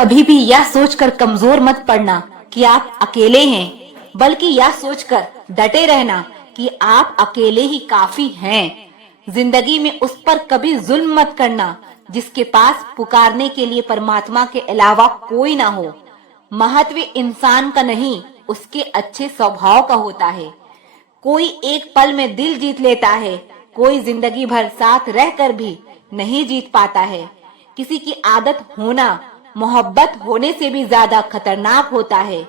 कभी भी यह सोचकर कमजोर मत पड़ना कि आप अकेले हैं, बल्कि यह सोचकर डटे रहना कि आप अकेले ही काफी हैं। जिंदगी में उस पर कभी जुल्म मत करना जिसके पास पुकारने के लिए परमात्मा के अलावा कोई ना हो। महत्व इंसान का नहीं, उसके अच्छे स्वभाव का होता है। कोई एक पल में दिल जीत लेता है, कोई जिंदगी भर साथ रहकर भी नहीं जीत पाता है। किसी की आदत होना मोहब्बत होने से भी ज्यादा खतरनाक होता है।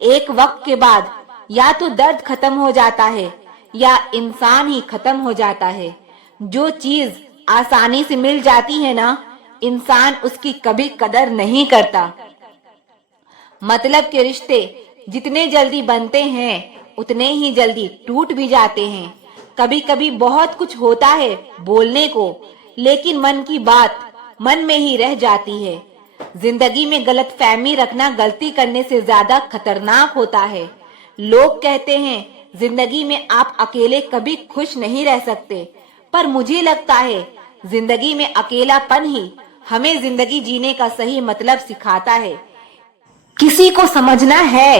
एक वक्त के बाद या तो दर्द खत्म हो जाता है या इंसान ही खत्म हो जाता है। जो चीज आसानी से मिल जाती है ना, इंसान उसकी कभी कदर नहीं करता। मतलब के रिश्ते जितने जल्दी बनते हैं उतने ही जल्दी टूट भी जाते हैं। कभी कभी बहुत कुछ होता है बोलने को, लेकिन मन की बात मन में ही रह जाती है। जिंदगी में गलतफहमी रखना गलती करने से ज्यादा खतरनाक होता है। लोग कहते हैं जिंदगी में आप अकेले कभी खुश नहीं रह सकते, पर मुझे लगता है जिंदगी में अकेलापन ही हमें जिंदगी जीने का सही मतलब सिखाता है। किसी को समझना है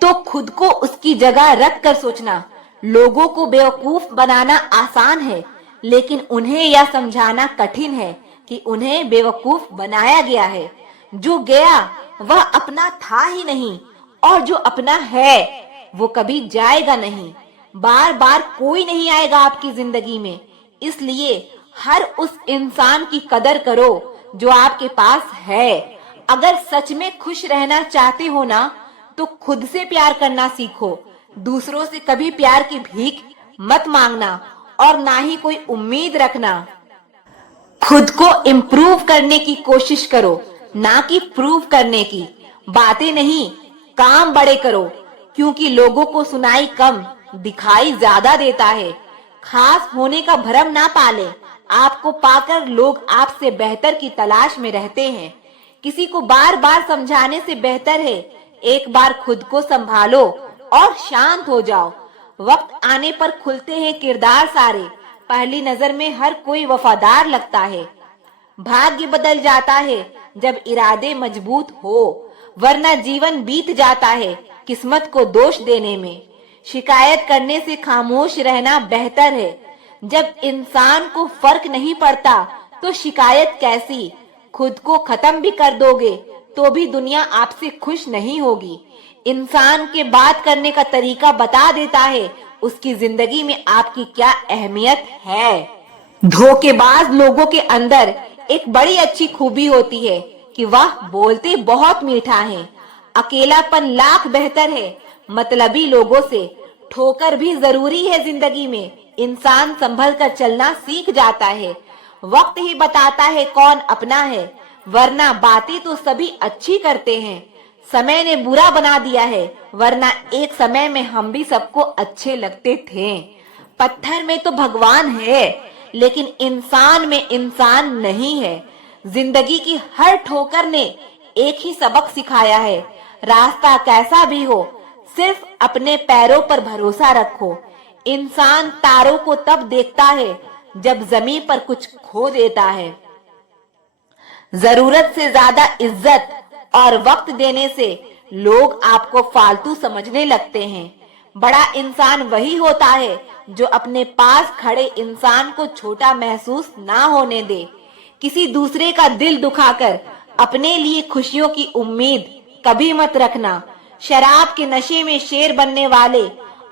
तो खुद को उसकी जगह रख कर सोचना। लोगों को बेवकूफ बनाना आसान है, लेकिन उन्हें यह समझाना कठिन है कि उन्हें बेवकूफ बनाया गया है। जो गया वह अपना था ही नहीं, और जो अपना है वो कभी जाएगा नहीं। बार बार कोई नहीं आएगा आपकी जिंदगी में, इसलिए हर उस इंसान की कदर करो जो आपके पास है। अगर सच में खुश रहना चाहते हो ना, तो खुद से प्यार करना सीखो। दूसरों से कभी प्यार की भीख मत मांगना और ना ही कोई उम्मीद रखना। खुद को इम्प्रूव करने की कोशिश करो, ना कि प्रूव करने की। बातें नहीं, काम बड़े करो, क्योंकि लोगों को सुनाई कम दिखाई ज्यादा देता है। खास होने का भ्रम ना पाले, आपको पाकर लोग आपसे बेहतर की तलाश में रहते हैं। किसी को बार बार समझाने से बेहतर है एक बार खुद को संभालो और शांत हो जाओ। वक्त आने पर खुलते हैं किरदार सारे, पहली नजर में हर कोई वफादार लगता है। भाग्य बदल जाता है जब इरादे मजबूत हो, वरना जीवन बीत जाता है किस्मत को दोष देने में। शिकायत करने से खामोश रहना बेहतर है। जब इंसान को फर्क नहीं पड़ता तो शिकायत कैसी। खुद को खत्म भी कर दोगे तो भी दुनिया आपसे खुश नहीं होगी। इंसान के बात करने का तरीका बता देता है उसकी जिंदगी में आपकी क्या अहमियत है। धोखेबाज लोगों के अंदर एक बड़ी अच्छी खूबी होती है कि वह बोलते बहुत मीठा है। अकेलापन लाख बेहतर है मतलबी लोगों से। ठोकर भी जरूरी है जिंदगी में, इंसान संभल कर चलना सीख जाता है। वक्त ही बताता है कौन अपना है, वरना बातें तो सभी अच्छी करते हैं। समय ने बुरा बना दिया है, वरना एक समय में हम भी सबको अच्छे लगते थे। पत्थर में तो भगवान है, लेकिन इंसान में इंसान नहीं है। जिंदगी की हर ठोकर ने एक ही सबक सिखाया है, रास्ता कैसा भी हो सिर्फ अपने पैरों पर भरोसा रखो। इंसान तारों को तब देखता है जब जमीन पर कुछ खो देता है। जरूरत से ज्यादा इज्जत और वक्त देने से लोग आपको फालतू समझने लगते हैं। बड़ा इंसान वही होता है जो अपने पास खड़े इंसान को छोटा महसूस ना होने दे। किसी दूसरे का दिल दुखाकर अपने लिए खुशियों की उम्मीद कभी मत रखना। शराब के नशे में शेर बनने वाले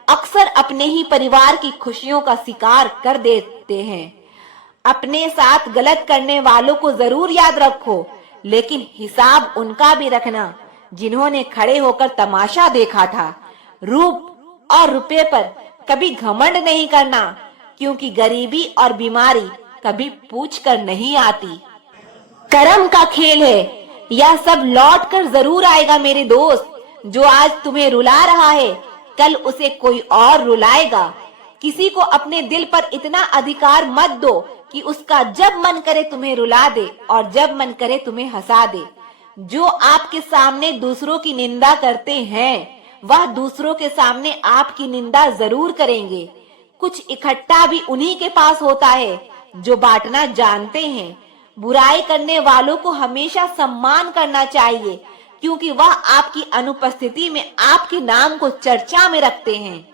अक्सर अपने ही परिवार की खुशियों का शिकार कर देते हैं। अपने साथ गलत करने वालों को जरूर याद रखो, लेकिन हिसाब उनका भी रखना जिन्होंने खड़े होकर तमाशा देखा था। रूप और रुपए पर कभी घमंड नहीं करना, क्योंकि गरीबी और बीमारी कभी पूछ कर नहीं आती। कर्म का खेल है, यह सब लौट कर जरूर आएगा मेरे दोस्त। जो आज तुम्हें रुला रहा है कल उसे कोई और रुलाएगा। किसी को अपने दिल पर इतना अधिकार मत दो कि उसका जब मन करे तुम्हें रुला दे और जब मन करे तुम्हें हंसा दे। जो आपके सामने दूसरों की निंदा करते हैं वह दूसरों के सामने आपकी निंदा जरूर करेंगे। कुछ इकट्ठा भी उन्हीं के पास होता है जो बांटना जानते हैं। बुराई करने वालों को हमेशा सम्मान करना चाहिए, क्योंकि वह आपकी अनुपस्थिति में आपके नाम को चर्चा में रखते हैं।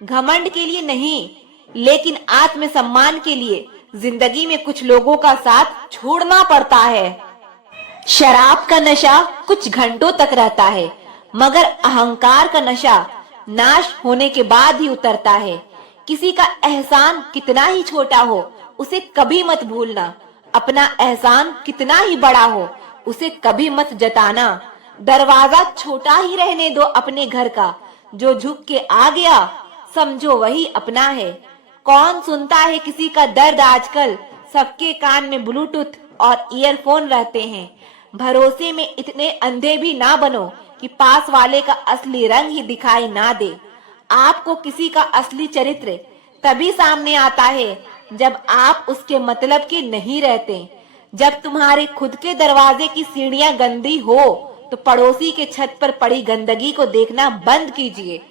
घमंड के लिए नहीं, लेकिन आत्मसम्मान के लिए जिंदगी में कुछ लोगों का साथ छोड़ना पड़ता है। शराब का नशा कुछ घंटों तक रहता है, मगर अहंकार का नशा नाश होने के बाद ही उतरता है। किसी का एहसान कितना ही छोटा हो, उसे कभी मत भूलना। अपना एहसान कितना ही बड़ा हो, उसे कभी मत जताना। दरवाजा छोटा ही रहने दो अपने घर का, जो झुक के आ गया समझो वही अपना है। कौन सुनता है किसी का दर्द आजकल? सबके कान में ब्लूटूथ और ईयरफोन रहते हैं। भरोसे में इतने अंधे भी ना बनो कि पास वाले का असली रंग ही दिखाई ना दे। आपको किसी का असली चरित्र तभी सामने आता है जब आप उसके मतलब के नहीं रहते। जब तुम्हारे खुद के दरवाजे की सीढ़ियां गंदी हो तो पड़ोसी के छत पर पड़ी गंदगी को देखना बंद कीजिए।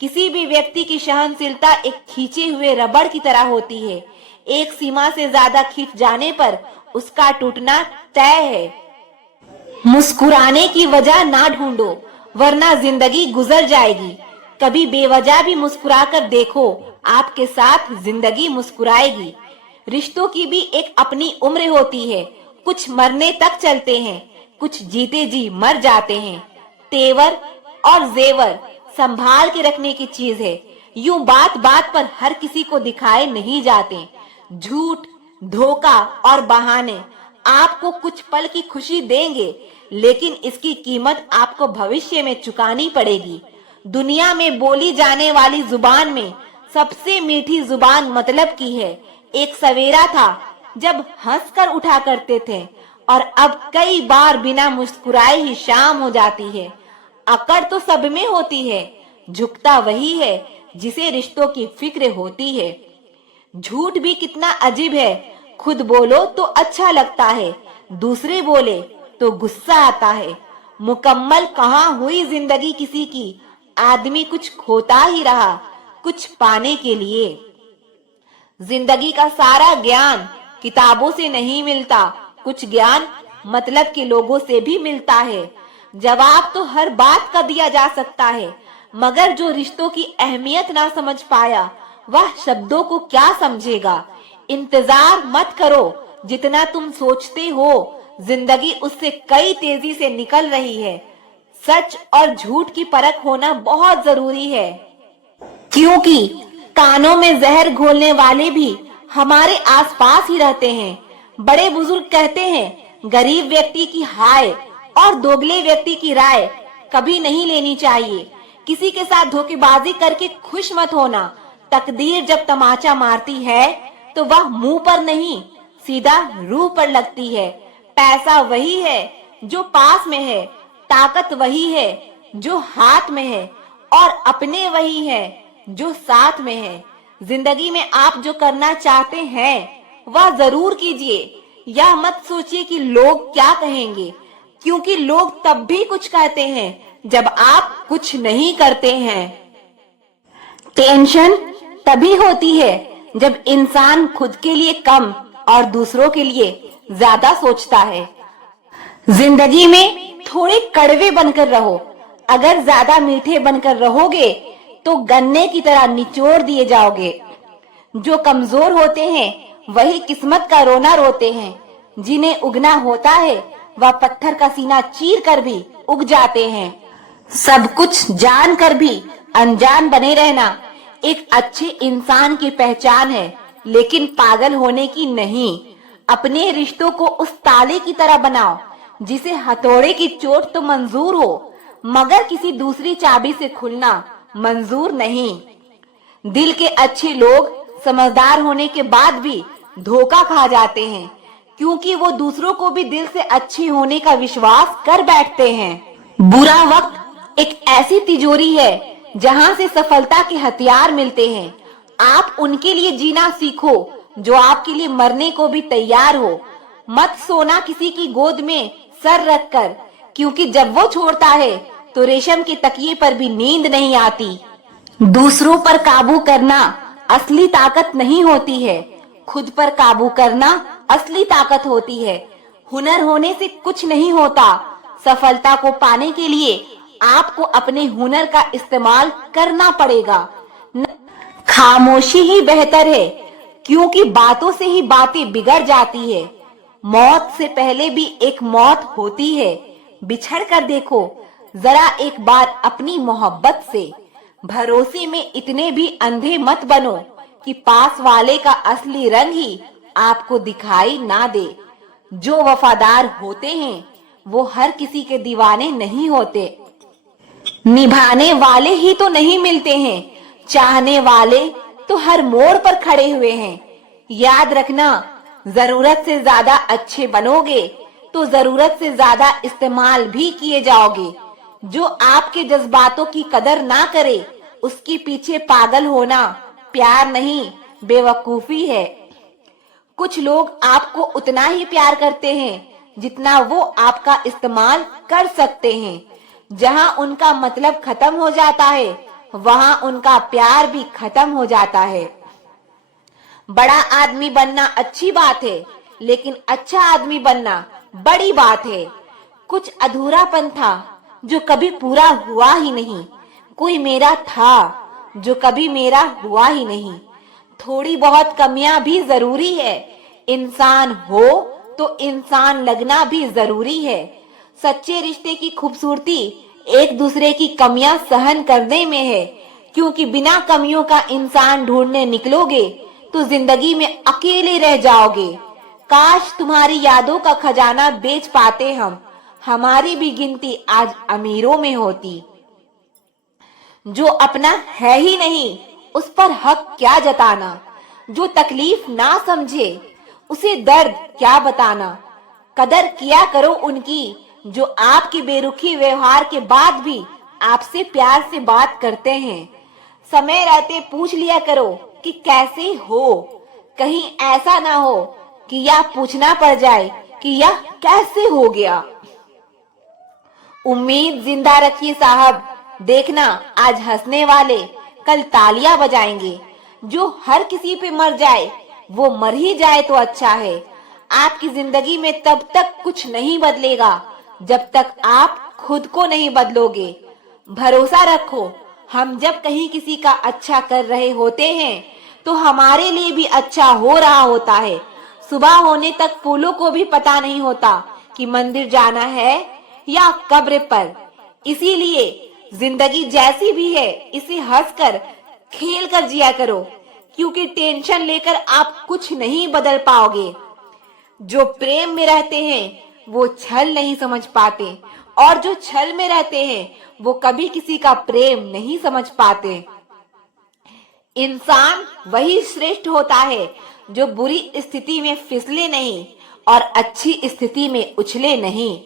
किसी भी व्यक्ति की सहनशीलता एक खींचे हुए रबड़ की तरह होती है। एक सीमा से ज्यादा खींच जाने पर उसका टूटना तय है। मुस्कुराने की वजह ना ढूंढो, वरना जिंदगी गुजर जाएगी। कभी बेवजह भी मुस्कुरा कर देखो, आपके साथ जिंदगी मुस्कुराएगी। रिश्तों की भी एक अपनी उम्र होती है। कुछ मरने तक चलते हैं, कुछ जीते जी मर जाते हैं। तेवर और जेवर संभाल के रखने की चीज है। यूं बात बात पर हर किसी को दिखाए नहीं जाते। झूठ, धोखा और बहाने आपको कुछ पल की खुशी देंगे, लेकिन इसकी कीमत आपको भविष्य में चुकानी पड़ेगी। दुनिया में बोली जाने वाली जुबान में सबसे मीठी जुबान मतलब की है। एक सवेरा था जब हंसकर उठा करते थे, और अब कई बार बिना मुस्कुराए ही शाम हो जाती है। अकड़ तो सब में होती है, झुकता वही है जिसे रिश्तों की फिक्र होती है। झूठ भी कितना अजीब है। खुद बोलो तो अच्छा लगता है, दूसरे बोले तो गुस्सा आता है। मुकम्मल कहाँ हुई जिंदगी किसी की, आदमी कुछ खोता ही रहा कुछ पाने के लिए। जिंदगी का सारा ज्ञान किताबों से नहीं मिलता, कुछ ज्ञान मतलब के लोगों से भी मिलता है। जवाब तो हर बात का दिया जा सकता है, मगर जो रिश्तों की अहमियत ना समझ पाया वह शब्दों को क्या समझेगा। इंतजार मत करो, जितना तुम सोचते हो जिंदगी उससे कई तेजी से निकल रही है। सच और झूठ की परख होना बहुत जरूरी है, क्योंकि कानों में जहर घोलने वाले भी हमारे आसपास ही रहते हैं। बड़े बुजुर्ग कहते हैं, गरीब व्यक्ति की हाय और दोगले व्यक्ति की राय कभी नहीं लेनी चाहिए। किसी के साथ धोखेबाजी करके खुश मत होना। तकदीर जब तमाचा मारती है तो वह मुंह पर नहीं, सीधा रूह पर लगती है। पैसा वही है जो पास में है, ताकत वही है जो हाथ में है, और अपने वही है जो साथ में है। जिंदगी में आप जो करना चाहते हैं वह जरूर कीजिए। यह मत सोचिए कि लोग क्या कहेंगे, क्योंकि लोग तब भी कुछ कहते हैं जब आप कुछ नहीं करते हैं। टेंशन तभी होती है जब इंसान खुद के लिए कम और दूसरों के लिए ज्यादा सोचता है। जिंदगी में थोड़े कड़वे बनकर रहो। अगर ज्यादा मीठे बनकर रहोगे तो गन्ने की तरह निचोड़ दिए जाओगे। जो कमजोर होते हैं वही किस्मत का रोना रोते हैं। जिन्हें उगना होता है वह पत्थर का सीना चीर कर भी उग जाते हैं। सब कुछ जान कर भी अनजान बने रहना एक अच्छे इंसान की पहचान है, लेकिन पागल होने की नहीं। अपने रिश्तों को उस ताले की तरह बनाओ जिसे हथौड़े की चोट तो मंजूर हो, मगर किसी दूसरी चाबी से खुलना मंजूर नहीं। दिल के अच्छे लोग समझदार होने के बाद भी धोखा खा जाते हैं, क्योंकि वो दूसरों को भी दिल से अच्छे होने का विश्वास कर बैठते हैं। बुरा वक्त एक ऐसी तिजोरी है जहां से सफलता के हथियार मिलते हैं। आप उनके लिए जीना सीखो जो आपके लिए मरने को भी तैयार हो। मत सोना किसी की गोद में सर रखकर, क्योंकि जब वो छोड़ता है तो रेशम के तकिए पर भी नींद नहीं आती। दूसरों पर काबू करना असली ताकत नहीं होती है, खुद पर काबू करना असली ताकत होती है। हुनर होने से कुछ नहीं होता। सफलता को पाने के लिए आपको अपने हुनर का इस्तेमाल करना पड़ेगा। खामोशी ही बेहतर है, क्योंकि बातों से ही बातें बिगड़ जाती है। मौत से पहले भी एक मौत होती है। बिछड़ कर देखो जरा एक बार अपनी मोहब्बत से। भरोसे में इतने भी अंधे मत बनो कि पास वाले का असली रंग ही आपको दिखाई ना दे। जो वफादार होते हैं वो हर किसी के दीवाने नहीं होते। निभाने वाले ही तो नहीं मिलते हैं, चाहने वाले तो हर मोड़ पर खड़े हुए हैं। याद रखना, जरूरत से ज्यादा अच्छे बनोगे तो जरूरत से ज्यादा इस्तेमाल भी किए जाओगे। जो आपके जज्बातों की कदर ना करे उसके पीछे पागल होना प्यार नहीं, बेवकूफी है। कुछ लोग आपको उतना ही प्यार करते हैं जितना वो आपका इस्तेमाल कर सकते हैं। जहां उनका मतलब खत्म हो जाता है वहां उनका प्यार भी खत्म हो जाता है। बड़ा आदमी बनना अच्छी बात है, लेकिन अच्छा आदमी बनना बड़ी बात है। कुछ अधूरापन था जो कभी पूरा हुआ ही नहीं। कोई मेरा था जो कभी मेरा हुआ ही नहीं। थोड़ी बहुत कमियां भी जरूरी है। इंसान हो तो इंसान लगना भी जरूरी है। सच्चे रिश्ते की खूबसूरती एक दूसरे की कमियां सहन करने में है, क्योंकि बिना कमियों का इंसान ढूंढने निकलोगे तो जिंदगी में अकेले रह जाओगे। काश तुम्हारी यादों का खजाना बेच पाते हम, हमारी भी गिनती आज अमीरों में होती। जो अपना है ही नहीं उस पर हक क्या जताना। जो तकलीफ ना समझे उसे दर्द क्या बताना। कदर किया करो उनकी जो आपकी बेरुखी व्यवहार के बाद भी आपसे प्यार से बात करते हैं। समय रहते पूछ लिया करो कि कैसे हो, कहीं ऐसा ना हो कि यह पूछना पड़ जाए कि यह कैसे हो गया। उम्मीद जिंदा रखिए साहब, देखना आज हंसने वाले कल तालियां बजाएंगे। जो हर किसी पे मर जाए वो मर ही जाए तो अच्छा है। आपकी जिंदगी में तब तक कुछ नहीं बदलेगा जब तक आप खुद को नहीं बदलोगे। भरोसा रखो, हम जब कहीं किसी का अच्छा कर रहे होते हैं तो हमारे लिए भी अच्छा हो रहा होता है। सुबह होने तक फूलों को भी पता नहीं होता कि मंदिर जाना है या कब्र पर। इसीलिए जिंदगी जैसी भी है इसे हंसकर खेल कर जिया करो, क्योंकि टेंशन लेकर आप कुछ नहीं बदल पाओगे। जो प्रेम में रहते हैं वो छल नहीं समझ पाते, और जो छल में रहते हैं वो कभी किसी का प्रेम नहीं समझ पाते। इंसान वही श्रेष्ठ होता है जो बुरी स्थिति में फिसले नहीं और अच्छी स्थिति में उछले नहीं।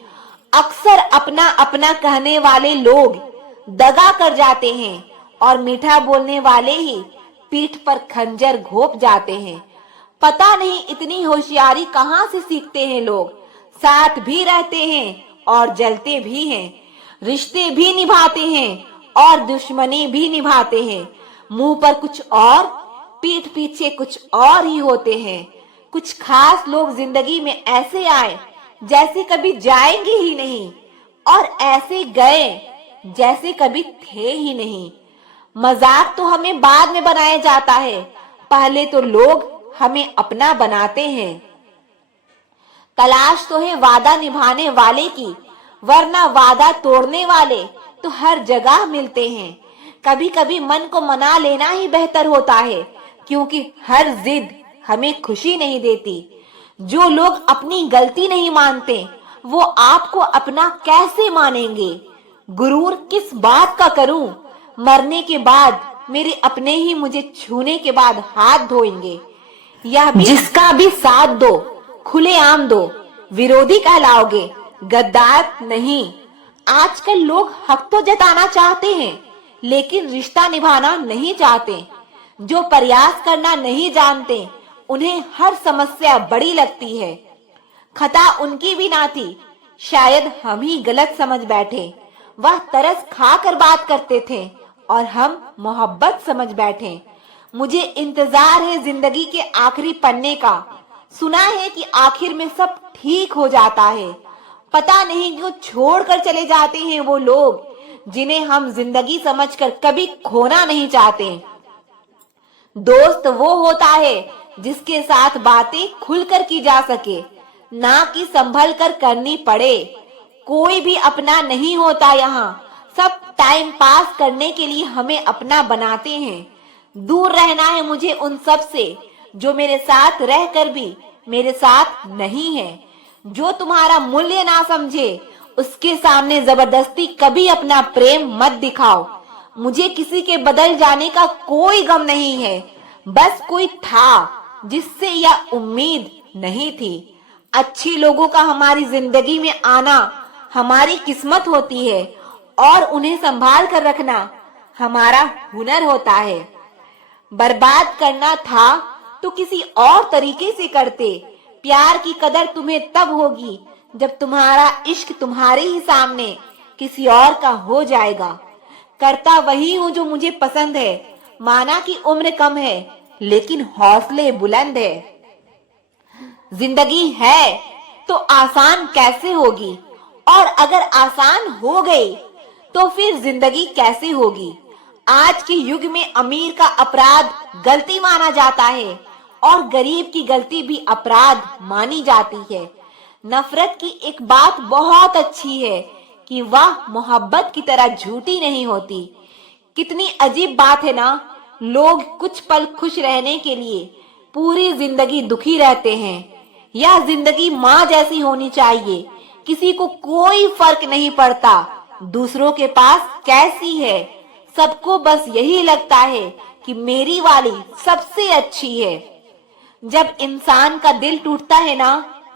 अक्सर अपना अपना कहने वाले लोग दगा कर जाते हैं और मीठा बोलने वाले ही पीठ पर खंजर घोंप जाते हैं। पता नहीं इतनी होशियारी कहां से सीखते हैं लोग। साथ भी रहते हैं और जलते भी हैं, रिश्ते भी निभाते हैं और दुश्मनी भी निभाते हैं। मुंह पर कुछ और, पीठ पीछे कुछ और ही होते हैं। कुछ खास लोग जिंदगी में ऐसे आए जैसे कभी जाएंगे ही नहीं, और ऐसे गए जैसे कभी थे ही नहीं। मजाक तो हमें बाद में बनाया जाता है, पहले तो लोग हमें अपना बनाते हैं। तलाश तो है वादा निभाने वाले की, वरना वादा तोड़ने वाले तो हर जगह मिलते हैं। कभी कभी मन को मना लेना ही बेहतर होता है, क्योंकि हर जिद हमें खुशी नहीं देती। जो लोग अपनी गलती नहीं मानते वो आपको अपना कैसे मानेंगे। गुरूर किस बात का करूं, मरने के बाद मेरे अपने ही मुझे छूने के बाद हाथ धोएंगे। यह भी जिसका भी साथ दो खुलेआम दो, विरोधी कहलाओगे, गद्दार नहीं। आजकल लोग हक तो जताना चाहते हैं लेकिन रिश्ता निभाना नहीं चाहते। जो प्रयास करना नहीं जानते उन्हें हर समस्या बड़ी लगती है। खता उनकी भी ना थी, शायद हम ही गलत समझ बैठे। वह तरस खा कर बात करते थे और हम मोहब्बत समझ बैठे। मुझे इंतजार है जिंदगी के आखिरी पन्ने का। सुना है कि आखिर में सब ठीक हो जाता है। पता नहीं क्यों छोड़कर चले जाते हैं वो लोग जिन्हें हम जिंदगी समझकर कभी खोना नहीं चाहते। दोस्त वो होता है जिसके साथ बातें खुलकर की जा सके, ना कि संभल कर करनी पड़े। कोई भी अपना नहीं होता यहाँ, सब टाइम पास करने के लिए हमें अपना बनाते हैं। दूर रहना है मुझे उन सब से जो मेरे साथ रहकर भी मेरे साथ नहीं है। जो तुम्हारा मूल्य ना समझे उसके सामने जबरदस्ती कभी अपना प्रेम मत दिखाओ। मुझे किसी के बदल जाने का कोई गम नहीं है, बस कोई था जिससे यह उम्मीद नहीं थी। अच्छे लोगों का हमारी जिंदगी में आना हमारी किस्मत होती है और उन्हें संभाल कर रखना हमारा हुनर होता है। बर्बाद करना था तो किसी और तरीके से करते। प्यार की कदर तुम्हें तब होगी जब तुम्हारा इश्क तुम्हारे ही सामने किसी और का हो जाएगा। करता वही हूँ जो मुझे पसंद है। माना कि उम्र कम है लेकिन हौसले बुलंद है। जिंदगी है तो आसान कैसे होगी, और अगर आसान हो गई तो फिर जिंदगी कैसे होगी। आज के युग में अमीर का अपराध गलती माना जाता है और गरीब की गलती भी अपराध मानी जाती है। नफरत की एक बात बहुत अच्छी है कि वह मोहब्बत की तरह झूठी नहीं होती। कितनी अजीब बात है ना, लोग कुछ पल खुश रहने के लिए पूरी जिंदगी दुखी रहते हैं। यह जिंदगी माँ जैसी होनी चाहिए, किसी को कोई फर्क नहीं पड़ता दूसरों के पास कैसी है। सबको बस यही लगता है कि मेरी वाली सबसे अच्छी है। जब इंसान का दिल टूटता है ना,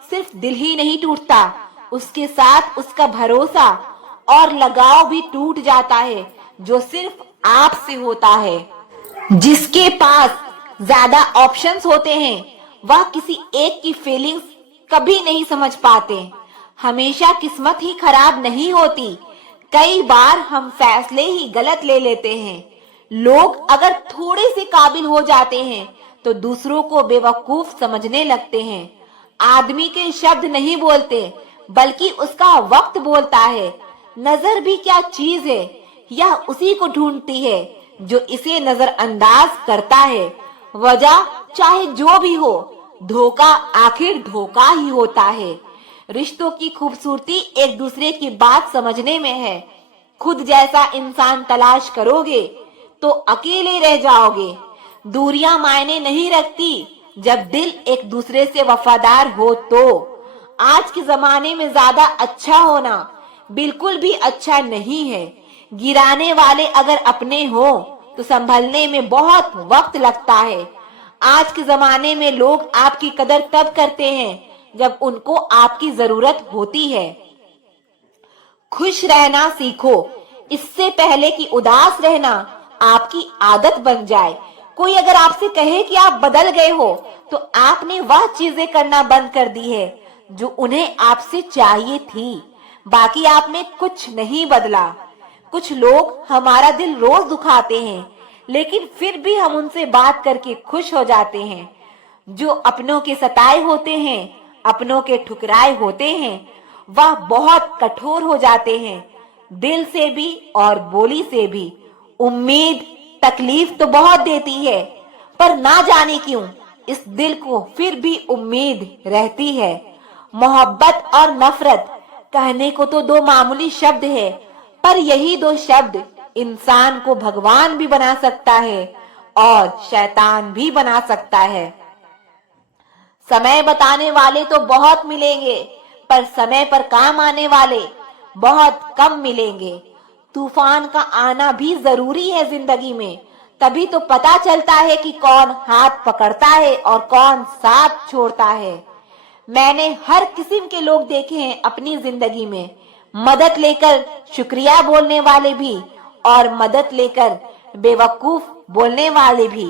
सिर्फ दिल ही नहीं टूटता, उसके साथ उसका भरोसा और लगाव भी टूट जाता है जो सिर्फ आपसे होता है। जिसके पास ज्यादा ऑप्शंस होते हैं वह किसी एक की फीलिंग्स कभी नहीं समझ पाते। हमेशा किस्मत ही खराब नहीं होती, कई बार हम फैसले ही गलत ले लेते हैं। लोग अगर थोड़े से काबिल हो जाते हैं तो दूसरों को बेवकूफ समझने लगते हैं। आदमी के शब्द नहीं बोलते बल्कि उसका वक्त बोलता है। नजर भी क्या चीज है, यह उसी को ढूंढती है जो इसे नजरअंदाज करता है। वजह चाहे जो भी हो, धोखा आखिर धोखा ही होता है। रिश्तों की खूबसूरती एक दूसरे की बात समझने में है। खुद जैसा इंसान तलाश करोगे तो अकेले रह जाओगे। दूरियां मायने नहीं रखती जब दिल एक दूसरे से वफादार हो तो। आज के जमाने में ज्यादा अच्छा होना बिल्कुल भी अच्छा नहीं है। गिराने वाले अगर अपने हो तो संभलने में बहुत वक्त लगता है। आज के जमाने में लोग आपकी कदर तब करते हैं जब उनको आपकी जरूरत होती है। खुश रहना सीखो इससे पहले कि उदास रहना आपकी आदत बन जाए। कोई अगर आपसे कहे कि आप बदल गए हो तो आपने वह चीजें करना बंद कर दी है जो उन्हें आपसे चाहिए थी। बाकी आप में कुछ नहीं बदला। कुछ लोग हमारा दिल रोज दुखाते हैं लेकिन फिर भी हम उनसे बात करके खुश हो जाते हैं। जो अपनों के सताए होते हैं, अपनों के ठुकराए होते हैं, वह बहुत कठोर हो जाते हैं, दिल से भी और बोली से भी। उम्मीद तकलीफ तो बहुत देती है पर ना जाने क्यों इस दिल को फिर भी उम्मीद रहती है। मोहब्बत और नफरत कहने को तो दो मामूली शब्द है, पर यही दो शब्द इंसान को भगवान भी बना सकता है और शैतान भी बना सकता है। समय बताने वाले तो बहुत मिलेंगे पर समय पर काम आने वाले बहुत कम मिलेंगे। तूफान का आना भी जरूरी है जिंदगी में, तभी तो पता चलता है कि कौन हाथ पकड़ता है और कौन साथ छोड़ता है। मैंने हर किस्म के लोग देखे हैं अपनी जिंदगी में, मदद लेकर शुक्रिया बोलने वाले भी और मदद लेकर बेवकूफ बोलने वाले भी।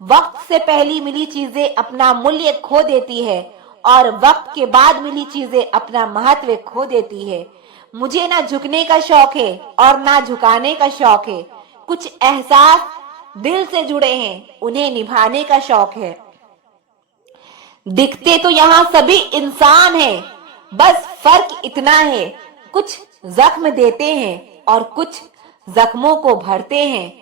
वक्त से पहली मिली चीजें अपना मूल्य खो देती है और वक्त के बाद मिली चीजें अपना महत्व खो देती है। मुझे ना झुकने का शौक है और ना झुकाने का शौक है। कुछ एहसास दिल से जुड़े हैं, उन्हें निभाने का शौक है। दिखते तो यहाँ सभी इंसान हैं, बस फर्क इतना है, कुछ जख्म देते हैं और कुछ जख्मों को भरते हैं।